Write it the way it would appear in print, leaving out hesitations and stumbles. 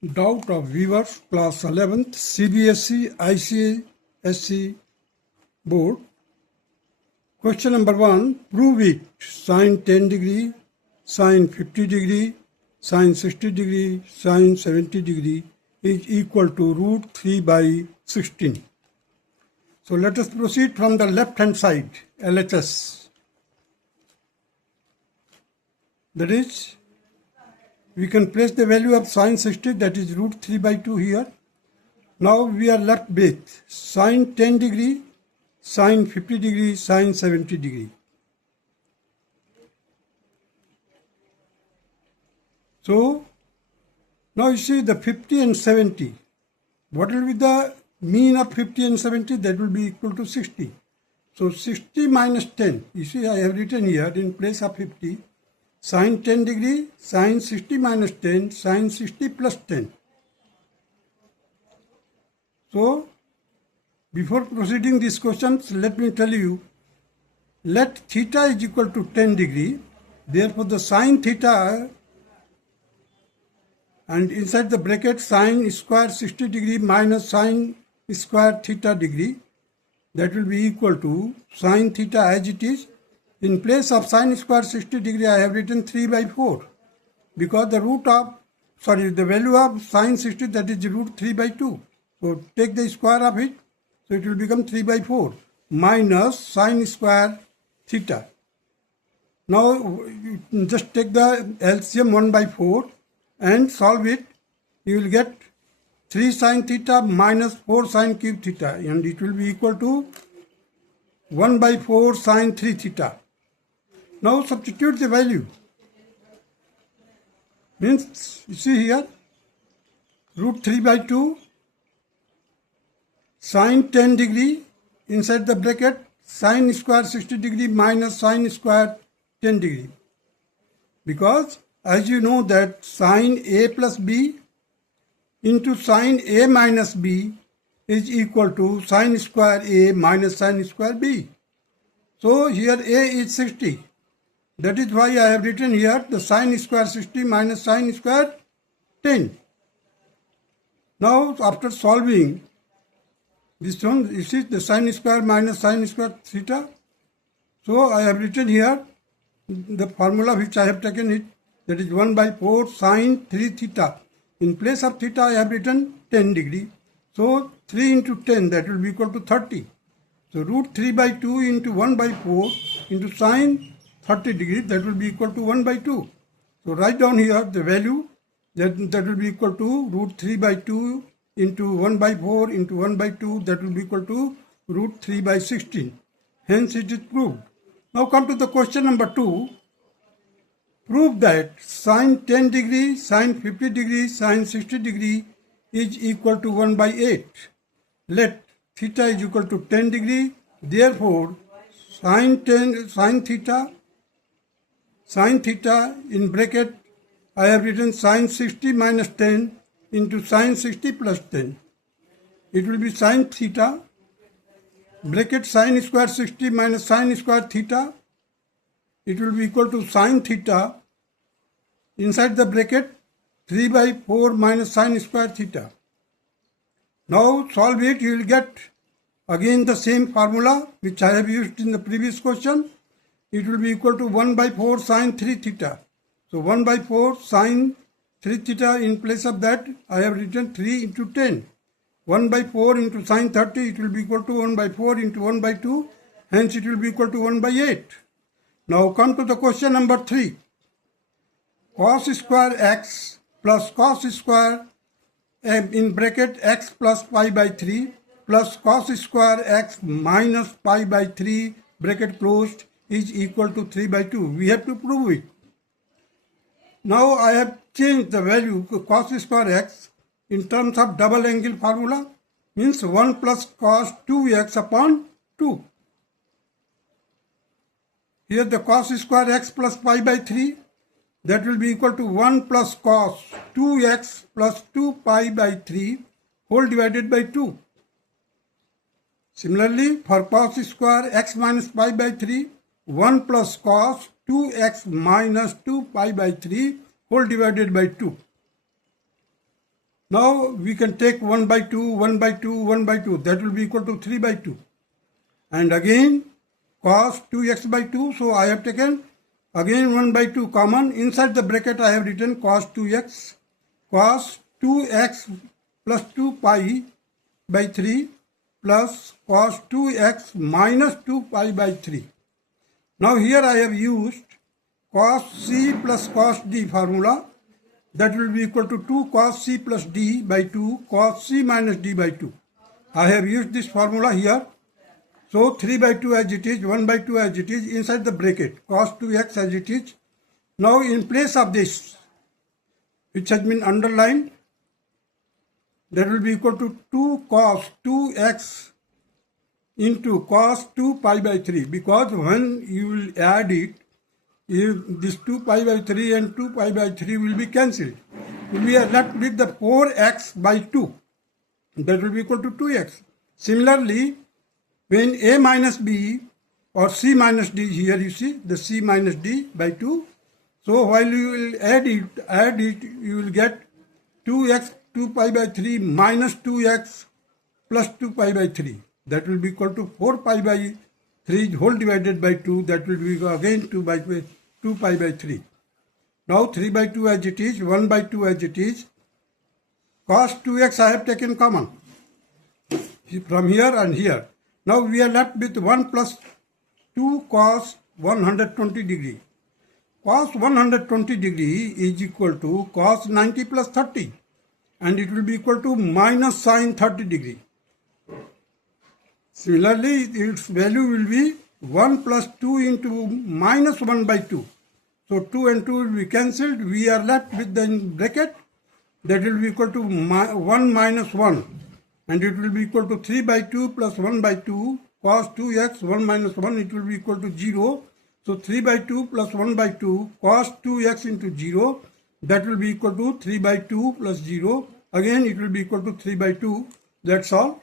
Doubt of viewers, class 11th, CBSE, ICSE board. Question number 1, prove it. Sine 10 degree, sine 50 degree, sine 60 degree, sine 70 degree is equal to root 3 by 16. So let us proceed from the left hand side, LHS. That is, we can place the value of sine 60, that is root 3 by 2 here. Now we are left with sine 10 degree, sine 50 degree, sine 70 degree. So now you see the 50 and 70. What will be the mean of 50 and 70? That will be equal to 60. So 60 minus 10. You see I have written here in place of 50. Sine 10 degree, sine 60 minus 10, sine 60 plus 10. So, before proceeding these questions, let me tell you, let theta is equal to 10 degree. Therefore, the sine theta and inside the bracket sine square 60 degree minus sine square theta degree, that will be equal to sine theta as it is. In place of sine square 60 degree, I have written 3 by 4 because the value of sine 60, that is root 3 by 2. So take the square of it, so it will become 3 by 4 minus sine square theta. Now just take the LCM 1 by 4 and solve it. You will get 3 sine theta minus 4 sine cube theta, and it will be equal to 1 by 4 sine 3 theta. Now substitute the value. Means, you see here, root 3 by 2, sine 10 degree, inside the bracket, sine square 60 degree minus sine square 10 degree. Because, as you know that sine A plus B into sine A minus B is equal to sine square A minus sine square B. So, here A is 60. That is why I have written here the sine square 60 minus sine square 10. Now after solving this one, you see the sine square minus sine square theta. So I have written here the formula which I have taken it, that is 1 by 4 sine 3 theta. In place of theta I have written 10 degree. So 3 into 10, that will be equal to 30. So root 3 by 2 into 1 by 4 into sine 30 degree, that will be equal to 1 by 2. So write down here the value that will be equal to root 3 by 2 into 1 by 4 into 1 by 2, that will be equal to root 3 by 16. Hence it is proved. Now come to the question number 2. Prove that sine 10 degree, sine 50 degree, sine 60 degree is equal to 1 by 8. Let theta is equal to 10 degree. Therefore, sine theta in bracket, I have written sine 60 minus 10 into sine 60 plus 10. It will be sine theta, bracket sine square 60 minus sine square theta. It will be equal to sine theta, inside the bracket 3 by 4 minus sine square theta. Now solve it, you will get again the same formula which I have used in the previous question. It will be equal to 1 by 4 sine 3 theta. So 1 by 4 sine 3 theta, in place of that I have written 3 into 10. 1 by 4 into sine 30, it will be equal to 1 by 4 into 1 by 2. Hence it will be equal to 1 by 8. Now come to the question number 3. Cos square x plus cos square in bracket x plus pi by 3 plus cos square x minus pi by 3 bracket closed is equal to 3 by 2. We have to prove it. Now I have changed the value cos square x in terms of double angle formula, means 1 plus cos 2x upon 2. Here the cos square x plus pi by 3, that will be equal to 1 plus cos 2x plus 2 pi by 3 whole divided by 2. Similarly, for cos square x minus pi by 3, 1 plus cos 2x minus 2 pi by 3 whole divided by 2. Now we can take 1 by 2, 1 by 2, 1 by 2. That will be equal to 3 by 2. And again cos 2x by 2. So I have taken again 1 by 2 common. Inside the bracket I have written cos 2x. Cos 2x plus 2 pi by 3 plus cos 2x minus 2 pi by 3. Now here I have used cos c plus cos d formula. That will be equal to 2 cos c plus d by 2 cos c minus d by 2. I have used this formula here. So 3 by 2 as it is, 1 by 2 as it is, inside the bracket, cos 2x as it is. Now in place of this, which has been underlined, that will be equal to 2 cos 2x into cos 2 pi by 3, because when you will add it, this 2 pi by 3 and 2 pi by 3 will be cancelled. We are left with the 4x by 2. That will be equal to 2x. Similarly, when a minus b or c minus d, here you see the c minus d by 2. So while you will add it, you will get 2x 2 pi by 3 minus 2x plus 2 pi by 3. That will be equal to 4 pi by 3 whole divided by 2. That will be again 2 pi by 3. Now 3 by 2 as it is, 1 by 2 as it is. Cos 2x I have taken common from here and here. Now we are left with 1 plus 2 cos 120 degree. Cos 120 degree is equal to cos 90 plus 30. And it will be equal to minus sin 30 degree. Similarly, its value will be 1 plus 2 into minus 1 by 2. So 2 and 2 will be cancelled. We are left with the bracket. That will be equal to 1 minus 1. And it will be equal to 3 by 2 plus 1 by 2. Cos 2x, 1 minus 1, it will be equal to 0. So 3 by 2 plus 1 by 2. Cos 2x into 0. That will be equal to 3 by 2 plus 0. Again, it will be equal to 3 by 2. That's all.